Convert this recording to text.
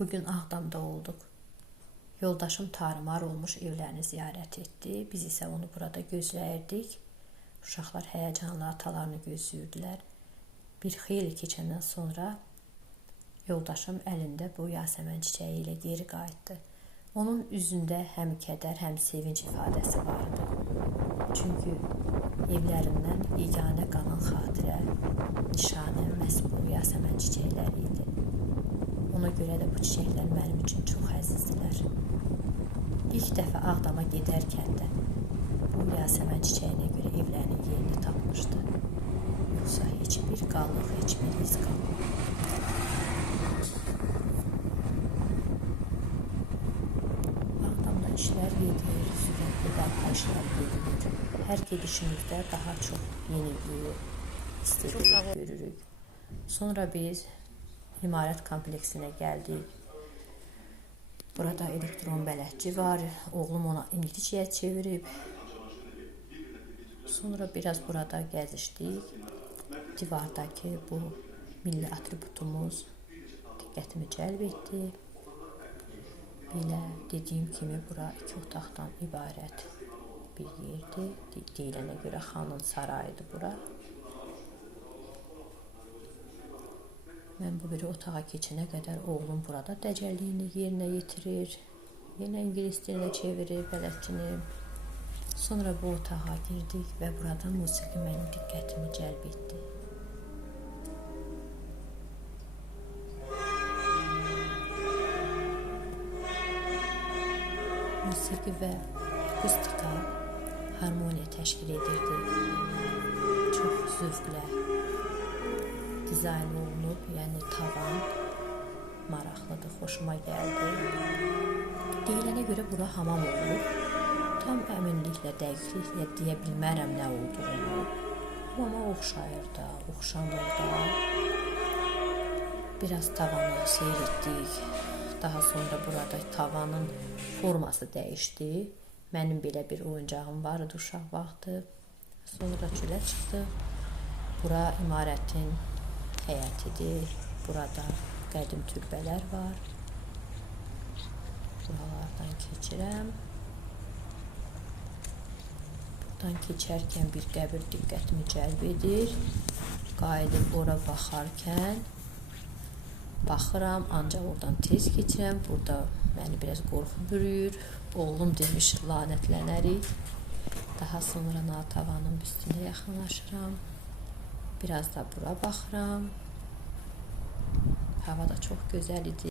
Bugün Ağdamda olduq. Yoldaşım tarımar olmuş evlərini ziyarət etdi. Biz isə onu burada gözləyirdik. Uşaqlar həyəcanla atalarını gözləyirdilər. Bir xeyli keçəndən sonra yoldaşım əlində bu yasəmən çiçəyi ilə geri qayıtdı. Onun üzündə həm kədər, həm sevinç ifadəsi vardı. Çünki evlərindən yeganə qalan xatirə, nişanə məhz bu yasəmən çiçəkləri idi. Ona görə də bu çiçəklər mənim üçün çox əzizdirlər. İlk dəfə Ağdama gedərkən də bu yasəmən çiçəyinə görə evlərinin yerini tapmışdı. Yoxsa heç bir qallıq, heç bir iz qalmadı. Ağdamda işlər gedir, sürətli bərpa işlər gedilir. Hər gedişimizdə daha çox yeni istiqlal görürük. Sonra biz İmarət kompleksinə gəldik. Burada elektron bələdçi var. Oğlum ona İngilizcəyə çevirib. Sonra biraz burada gəzişdik. Divardakı bu milli atributumuz diqqətimi cəlb etdi. Belə dediyim kimi bura 2 otaqdan ibarət bir yerdir. Deyilənə görə xanın sarayıdır bura. Mən bu biri otağa keçənə qədər oğlum burada dəcəlliyini yerinə yetirir. Yenə ingilis dilinə çevirir bələdçini. Sonra bu otağa girdik və burada musiqi mənim diqqətimi cəlb etdi. Musiqi və akustika harmoniya təşkil edirdi. Çox zövqlə dizayn olunub, yəni tavan maraqlıdır, xoşuma gəldi. Deyilənə görə bura hamam olur. Tam əminliklə, dəqiqliklə deyə bilmərəm nə olduğunu. Hamama oxşayır da, oxşamır da. Biraz tavanı seyr etdik. Daha sonra burada tavanın forması dəyişdi. Mənim belə bir oyuncağım vardı uşaq vaxtı. Sonra çölə çıxdı. Bura imarətin həyətidir. Burada qədim türbələr var. Buralardan keçirəm. Buradan keçərkən bir qəbir diqqətimi cəlb edir. Qayıdıb ora baxarkən baxıram, ancaq oradan tez keçirəm. Burada məni biraz qorxu bürüyür. Oğlum demiş lanətlənərik. Daha sonra tavanın üstünə yaxınlaşıram. Biraz da bura baxıram. Hava da çox gözəl idi.